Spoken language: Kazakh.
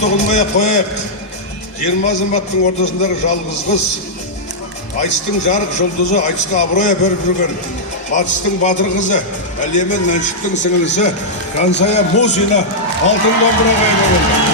Мұшты қылмай-ақ қояйық. 20 азаматтың ортасындағы жалғыз қыз, айтыстың жарық жұлдызы, айтысқа абырой әперіп жүрген батыстың батыр қызы, Әлия мен Мәншүктің сіңілісі Жансая Мусина алтын домбыраға ие болды.